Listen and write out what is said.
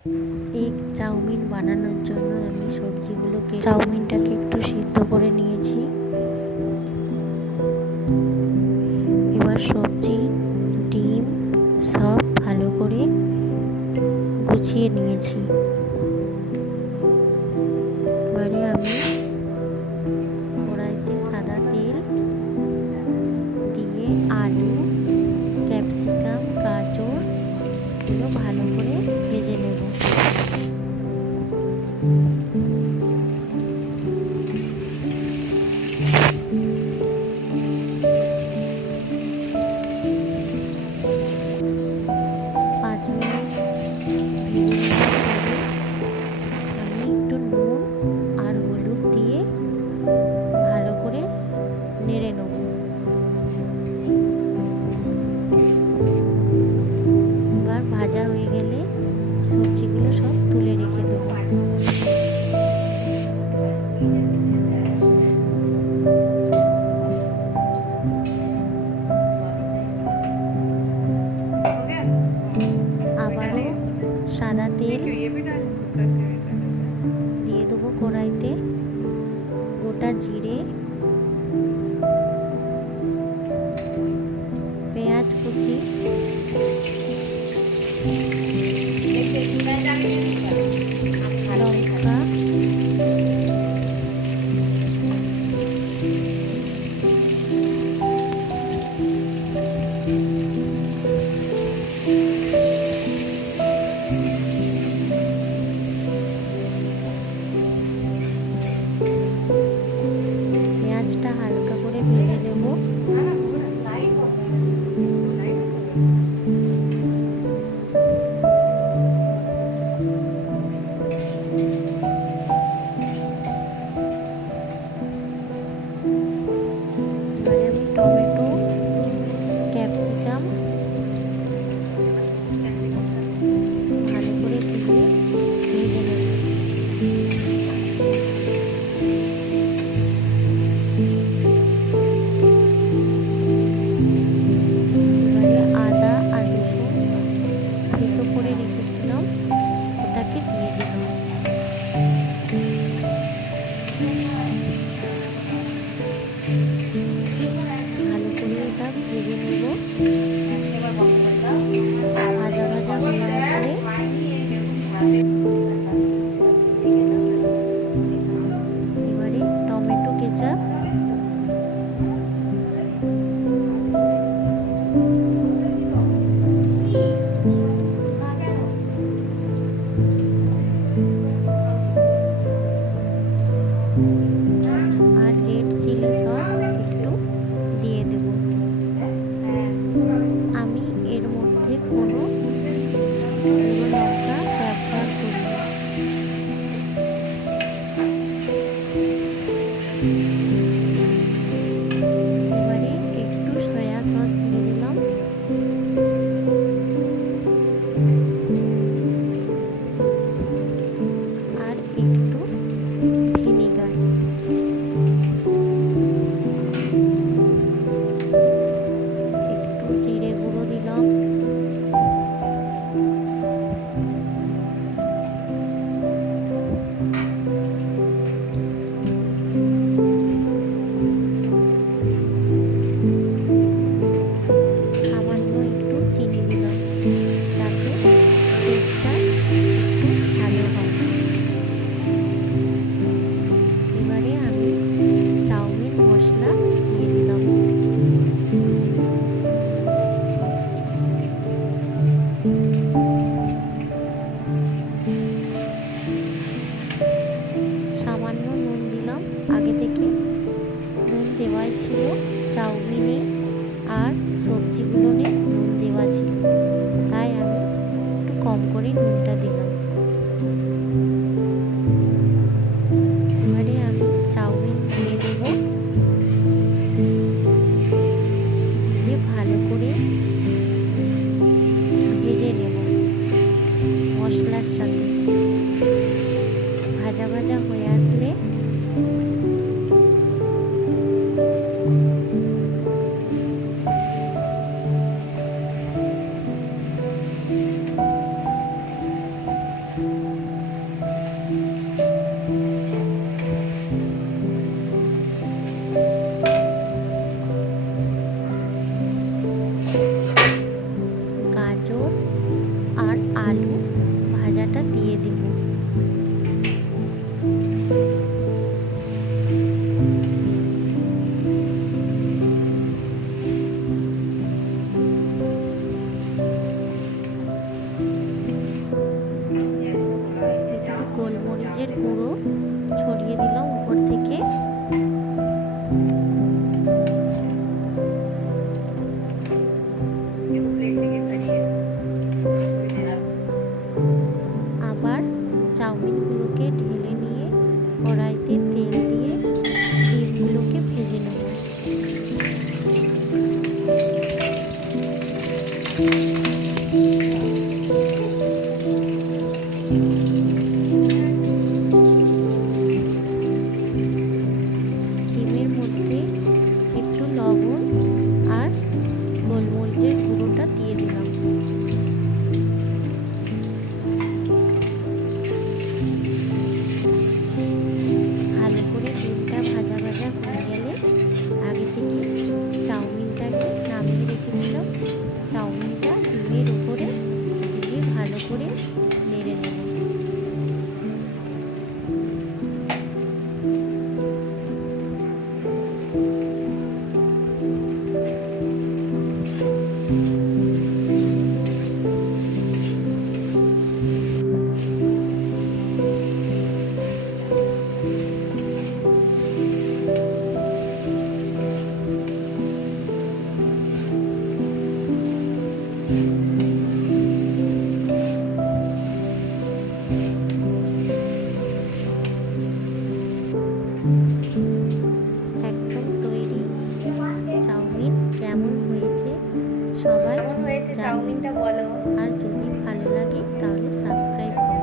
Egg chowmein বানানোর জন্য আমি চাউমিনটাকে একটু সিদ্ধ করে নিয়েছি। এবার সবজি, ডিম সব ভালো করে গুছিয়ে নিয়েছি। এবারে আমি কড়াইতে সাদা তেল দিয়ে আলু, ক্যাপসিকাম, গাজর এগুলো ভালো করে ভেজে নেব। 5 মিনিট ভেজে নেওয়ার পরে আমি একটু নুন আর হলুদ দিয়ে ভালো করে নেড়ে নেব। এবার ভাজা হয়ে গেলে সবজিগুলো সব তুলে রেখে দেব। আবারও সাদা তেল দিয়ে দেবো কড়াইতে, গোটা জিরে, পেঁয়াজ কুচি, লঙ্কা, পেঁয়াজটা হালকা করে ভেজে নেব। এবারে আমি টমেটো, ক্যাপসিকাম ভালো করে দিয়ে ভেজে নেব। এবারে আদা আর রসুন থেতো করে রেখেছিলাম, ওটাকে দিয়ে দিলাম। ভালো করে এটা ভেজে নেব। ভাজা ভাজা হয়ে আসলে এবারে টমেটো কেচাপ আর রেড চিলি সস একটু দিয়ে দেব। আমি এর মধ্যে কোনো লঙ্কা ব্যবহার করি না। চাউমিনের গুঁড়ো ছড়িয়ে দিলাম উপর থেকে। আবার চাউমিনগুলোকে ঢেলে নিয়ে কড়াইতে তেল দিয়ে ডিমগুলোকে ভেজে নেব। ডিমের মধ্যে একটু লবণ আর গোলমরিচের গুঁড়োটা দিয়ে দিলাম। ভালো করে ডিমটা ভাজা ভাজা হয়ে গেলে আগে থেকে চাউমিনটাকে নামিয়ে রেখেছিলাম, চাউমিনটা ডিমের উপরে দিয়ে ভালো করে নেড়ে নেব। একদম তৈরি চাউমিন। কেমন হয়েছে সবাই কেমন হয়েছে জানিও। চাউমিনটা বলো। আর যদি ভালো লাগে তাহলে সাবস্ক্রাইব করো।